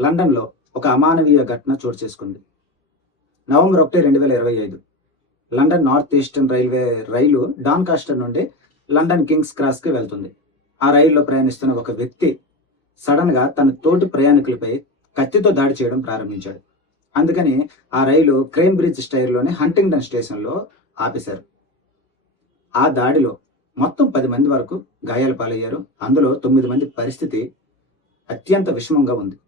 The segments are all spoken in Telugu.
లండన్లో ఒక అమానవీయ ఘటన చోటు చేసుకుంది. నవంబర్ ఒకటి రెండు వేల ఇరవై ఐదు. లండన్ నార్త్ ఈస్టర్న్ రైల్వే రైలు డాన్కాస్టర్ నుండి లండన్ కింగ్స్ క్రాస్కి వెళ్తుంది. ఆ రైల్లో ప్రయాణిస్తున్న ఒక వ్యక్తి సడన్గా తన తోటి ప్రయాణికులపై కత్తితో దాడి చేయడం ప్రారంభించాడు. అందుకని ఆ రైలు క్రైమ్ బ్రిడ్జ్ స్టైర్లోని హంటింగ్టన్ స్టేషన్లో ఆపేశారు. ఆ దాడిలో మొత్తం పది మంది వరకు గాయాల పాలయ్యారు. అందులో తొమ్మిది మంది పరిస్థితి అత్యంత విషమంగా ఉంది.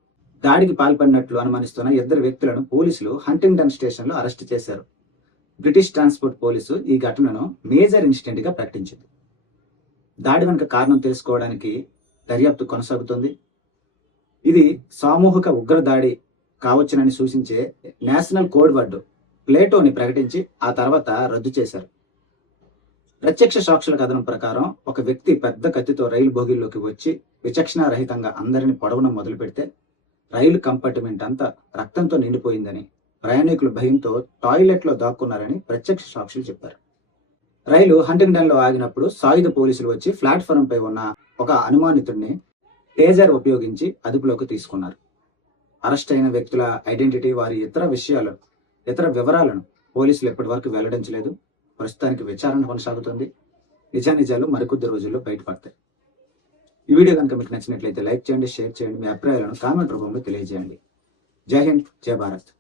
దాడికి పాల్పడినట్లు అనుమానిస్తున్న ఇద్దరు వ్యక్తులను పోలీసులు హంటింగ్టన్ స్టేషన్లో అరెస్ట్ చేశారు. బ్రిటిష్ ట్రాన్స్పోర్ట్ పోలీసు ఈ ఘటనను మేజర్ ఇన్సిడెంట్గా ప్రకటించింది. దాడి వెనుక కారణం తెలుసుకోవడానికి దర్యాప్తు కొనసాగుతుంది. ఇది సామూహిక ఉగ్ర దాడి కావచ్చునని సూచించే నేషనల్ కోడ్ వర్డ్ ప్లేటోని ప్రకటించి ఆ తర్వాత రద్దు చేశారు. ప్రత్యక్ష సాక్షుల కథనం ప్రకారం ఒక వ్యక్తి పెద్ద కత్తితో రైలు బోగిల్లోకి వచ్చి విచక్షణారహితంగా అందరిని పొడవడం మొదలు పెడితే రైలు కంపార్ట్మెంట్ అంతా రక్తంతో నిండిపోయిందని ప్రయాణికులు భయంతో టాయిలెట్లో దాక్కున్నారని ప్రత్యక్ష సాక్షులు చెప్పారు. రైలు హంటింగ్టన్లో ఆగినప్పుడు సాయుధ పోలీసులు వచ్చి ప్లాట్ఫారం పై ఉన్న ఒక అనుమానితుడిని టేజర్ ఉపయోగించి అదుపులోకి తీసుకున్నారు. అరెస్ట్ అయిన వ్యక్తుల ఐడెంటిటీ వారి ఇతర విషయాలు ఇతర వివరాలను పోలీసులు ఎప్పటి వరకు వెల్లడించలేదు. ప్రస్తుతానికి విచారణ కొనసాగుతుంది. నిజానిజాలు మరికొద్ది రోజుల్లో బయటపడతాయి. ఈ వీడియో కనుక మీకు నచ్చినట్లయితే లైక్ చేయండి షేర్ చేయండి మీ అభిప్రాయాలను కామెంట్ రూపంలో తెలియజేయండి. జై హింద్ జై భారత్.